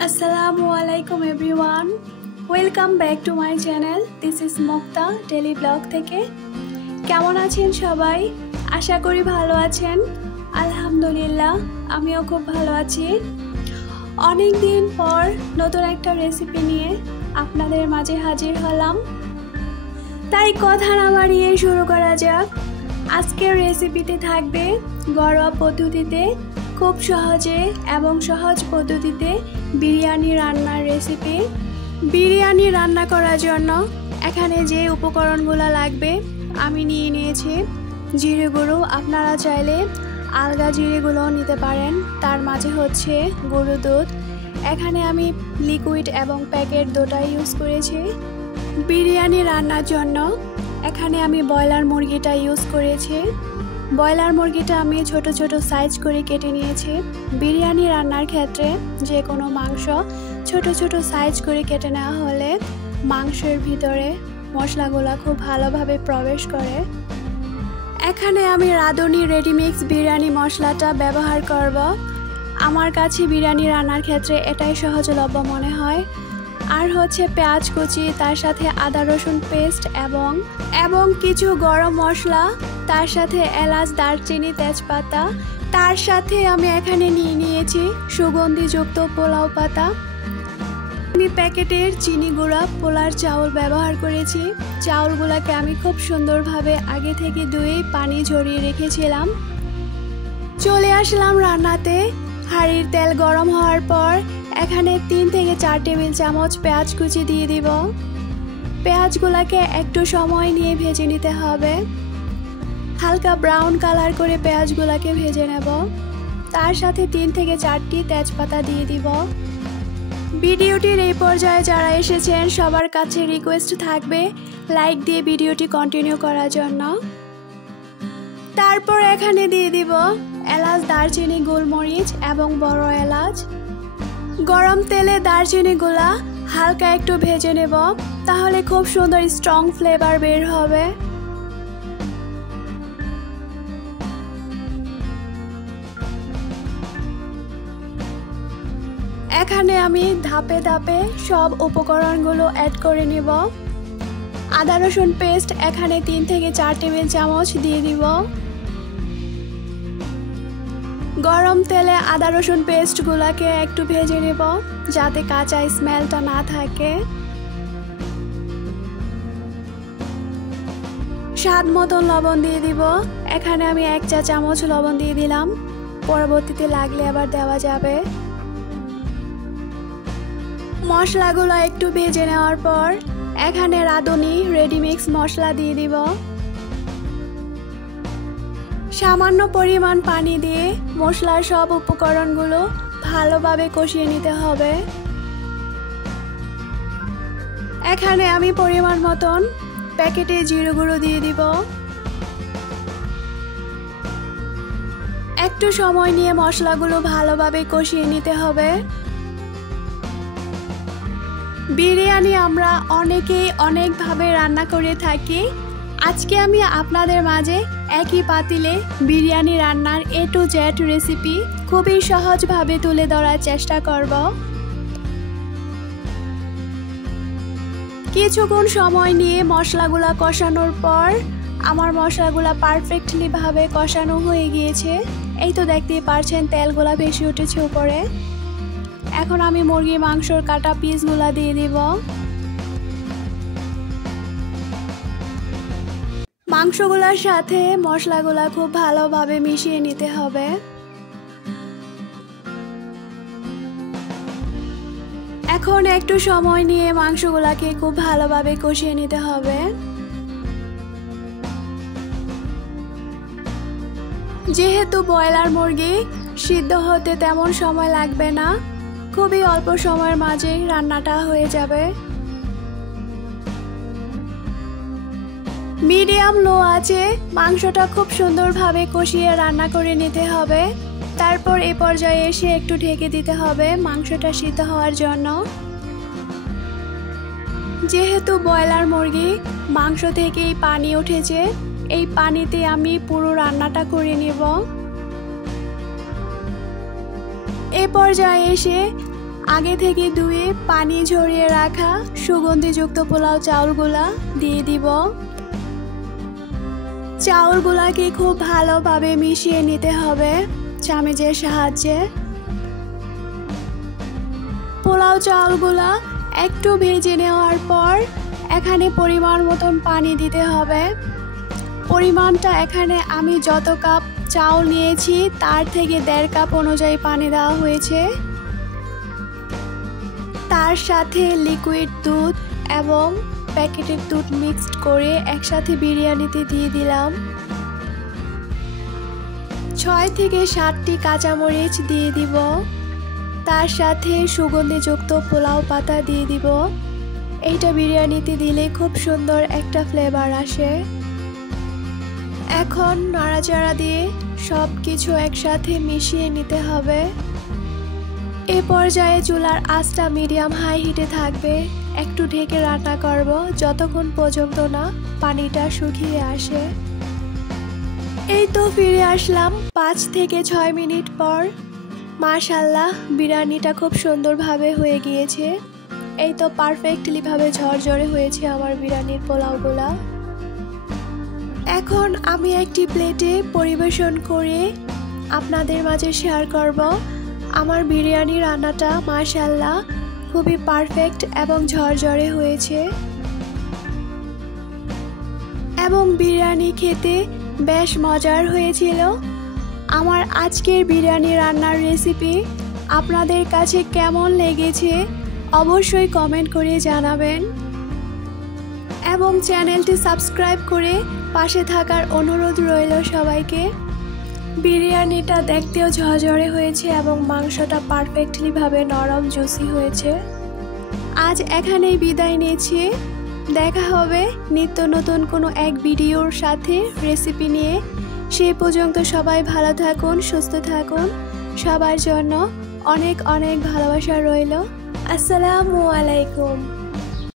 Assalamualaikum everyone. Welcome back to my channel. This is Mokta Daily Vlog থেকে। কেমন আছেন সবাই? আশা করি ভালো আছেন। আলহামদুলিল্লাহ আমিও খুব ভালো আছি। অনেক দিন পর নতুন একটা রেসিপি নিয়ে আপনাদের মাঝে হাজির হলাম। তাই কথা না বাড়িয়ে শুরু করা যাক। আজকের রেসিপিতে থাকবে ঘরোয়া পদ্ধতিতে খুব সহজে এবং সহজ পদ্ধতিতে বিরিয়ানি রান্নার রেসিপি। বিরিয়ানি রান্না করার জন্য এখানে যে উপকরণগুলো লাগবে আমি নিয়েছি জিরে গুঁড়ো, আপনারা চাইলে আলগা জিরেগুলো নিতে পারেন। তার মাঝে হচ্ছে গরুর দুধ, এখানে আমি লিকুইড এবং প্যাকেট দুটাই ইউজ করেছি। বিরিয়ানি রান্নার জন্য এখানে আমি ব্রয়লার মুরগিটা ইউজ করেছি। ব্রয়লার মুরগিটা আমি ছোট ছোট সাইজ করে কেটে নিয়েছি। বিরিয়ানি রান্নার ক্ষেত্রে যে কোনো মাংস ছোট ছোট সাইজ করে কেটে নেওয়া হলে মাংসের ভিতরে মশলাগুলো খুব ভালোভাবে প্রবেশ করে। এখানে আমি রাঁধুনি রেডিমিক্স বিরিয়ানি মশলাটা ব্যবহার করব। আমার কাছে বিরিয়ানি রান্নার ক্ষেত্রে এটাই সহজলভ্য মনে হয়। আর হচ্ছে পেঁয়াজ কুচি, তার সাথে আদা রসুন পেস্ট এবং কিছু গরম মশলা, তার সাথে এলাচ, দারচিনি, তেজপাতা। তার সাথে আমি এখানে নিয়েছি সুগন্ধিযুক্ত পোলাও পাতা। আমি প্যাকেটের চিনি গুঁড়া পোলার চাউল ব্যবহার করেছি। চাউলগুলোকে আমি খুব সুন্দরভাবে আগে থেকে ধুয়ে পানি ঝরিয়ে রেখেছিলাম। চলে আসলাম রান্নাতে। হাঁড়ির তেল গরম হওয়ার পর এখানে 3 থেকে 4 টেবিল চামচ পেঁয়াজ কুচি দিয়ে দিব। পেঁয়াজগুলোকে একটু সময় নিয়ে ভেজে নিতে হবে। হালকা ব্রাউন কালার করে পেঁয়াজগুলোকে ভেজে নেব। তার সাথে 3 থেকে 4টি তেজপাতা দিয়ে দিব। ভিডিওটির এই পর্যায়ে যারা এসেছেন সবার কাছে রিকোয়েস্ট থাকবে লাইক দিয়ে ভিডিওটি কন্টিনিউ করার জন্য। তারপর এখানে দিয়ে দিব এলাচ, দারচিনি, গোলমরিচ এবং বড় এলাচ। গরম তেলে দারচিনিগুলা হালকা একটু ভেজে নেব, তাহলে খুব সুন্দর স্ট্রং ফ্লেভার বের হবে। এখানে আমি ধাপে ধাপে সব উপকরণগুলো অ্যাড করে নেব। আদা রসুন পেস্ট এখানে 3 থেকে 4 টেবিল চামচ দিয়ে দিব। গরম তেলে আদা রসুন পেস্টগুলোকে একটু ভেজে নেব যাতে কাঁচা স্মেলটা না থাকে। স্বাদ মতন লবণ দিয়ে দিব। এখানে আমি 1 চা চামচ লবণ দিয়ে দিলাম, পরবর্তীতে লাগলে আবার দেওয়া যাবে। মশলাগুলো একটু ভেজে নেওয়ার পর এখানে রাঁধুনি রেডিমিক্স মশলা দিয়ে দিব। সামান্য পরিমাণ পানি দিয়ে মশলার সব উপকরণগুলো ভালোভাবে কষিয়ে নিতে হবে। এখানে আমি পরিমাণ মতন প্যাকেটে জিরে গুঁড়ো দিয়ে দিব। একটু সময় নিয়ে মশলাগুলো ভালোভাবে কষিয়ে নিতে হবে। বিরিয়ানি আমরা অনেকেই অনেকভাবে রান্না করে থাকি। আজকে আমি আপনাদের মাঝে একই পাতিলে বিরিয়ানি রান্নার A to Z রেসিপি খুবই সহজভাবে তুলে ধরার চেষ্টা করব। কিছুক্ষণ সময় নিয়ে মশলাগুলা কষানোর পর আমার মশলাগুলা পারফেক্টলি ভাবে কষানো হয়ে গিয়েছে। এই তো দেখতেই পারছেন তেলগুলা ভেসে উঠেছে উপরে। এখন আমি মুরগির মাংসর কাটা পিসগুলা দিয়ে দিব। মাংসগুলোর সাথে মশলাগুলা খুব ভালোভাবে মিশিয়ে নিতে হবে। এখন একটু সময় নিয়ে মাংসগুলাকে খুব ভালোভাবে কষিয়ে নিতে হবে। যেহেতু ব্রয়লার মুরগি সিদ্ধ হতে তেমন সময় লাগবে না, খুবই অল্প সময়ের মাঝেই রান্নাটা হয়ে যাবে। মিডিয়াম লো আঁচে মাংসটা খুব সুন্দরভাবে কষিয়ে রান্না করে নিতে হবে। তারপর এই পর্যায়ে এসে একটু ঢেকে দিতে হবে মাংসটা সিদ্ধ হওয়ার জন্য। যেহেতু ব্রয়লার মুরগি মাংস থেকেই পানি উঠেছে, এই পানিতে আমি পুরো রান্নাটা করে নেব। এই পর্যায়ে এসে আগে থেকে ধুয়ে পানি ঝরিয়ে রাখা সুগন্ধিযুক্ত পোলাও চাউলগুলা দিয়ে দিব। চাউলগুলাকে খুব ভালোভাবে মিশিয়ে নিতে হবে চামচের সাহায্যে। পোলাও চাউলগুলা একটু ভেজে নেওয়ার পর এখানে পরিমাণ মতন পানি দিতে হবে। পরিমাণটা এখানে আমি যত কাপ চাউল নিয়েছি তার থেকে 1.5 কাপ অনুযায়ী পানি দেওয়া হয়েছে। তার সাথে লিকুইড দুধ এবং প্যাকেটের দুধ মিক্সড করে একসাথে বিরিয়ানিতে দিয়ে দিলাম। 6 থেকে 7টি কাঁচামরিচ দিয়ে দিব। তার সাথে সুগন্ধিযুক্ত পোলাও পাতা দিয়ে দিব। এইটা বিরিয়ানিতে দিলে খুব সুন্দর একটা ফ্লেভার আসে। এখন নাড়াচাড়া দিয়ে সব কিছু একসাথে মিশিয়ে নিতে হবে। এ পর্যায়ে চুলার আঁচটা মিডিয়াম হাই হিটে থাকবে। একটু ঢেকে রান্না করব যতক্ষণ পর্যন্ত না পানিটা শুকিয়ে আসে। এই তো ফিরে আসলাম 5 থেকে 6 মিনিট পর। মাশাআল্লাহ, বিরিয়ানিটা খুব সুন্দরভাবে হয়ে গিয়েছে। এই তো পারফেক্টলি ভাবে ঝরঝরে হয়েছে আমার বিরিয়ানির পোলাওগুলা। এখন আমি একটি প্লেটে পরিবেশন করে আপনাদের মাঝে শেয়ার করব। আমার বিরিয়ানি রান্নাটা মাশাআল্লাহ খুবই পারফেক্ট এবং ঝরঝরে হয়েছে এবং বিরিয়ানি খেতে বেশ মজার হয়েছিল। আমার আজকের বিরিয়ানি রান্নার রেসিপি আপনাদের কাছে কেমন লেগেছে অবশ্যই কমেন্ট করে জানাবেন এবং চ্যানেলটি সাবস্ক্রাইব করে পাশে থাকার অনুরোধ রইল সবাইকে। বিরিয়ানিটা দেখতেও ঝরঝরে হয়েছে এবং মাংসটা পারফেক্টলি ভাবে নরম জুসি হয়েছে। আজ এখানেই বিদায় নিচ্ছি। দেখা হবে নিত্য নতুন কোনো এক ভিডিওর সাথে রেসিপি নিয়ে। সেই পর্যন্ত সবাই ভালো থাকুন, সুস্থ থাকুন। সবার জন্য অনেক অনেক ভালোবাসা রইল। আসসালামু আলাইকুম।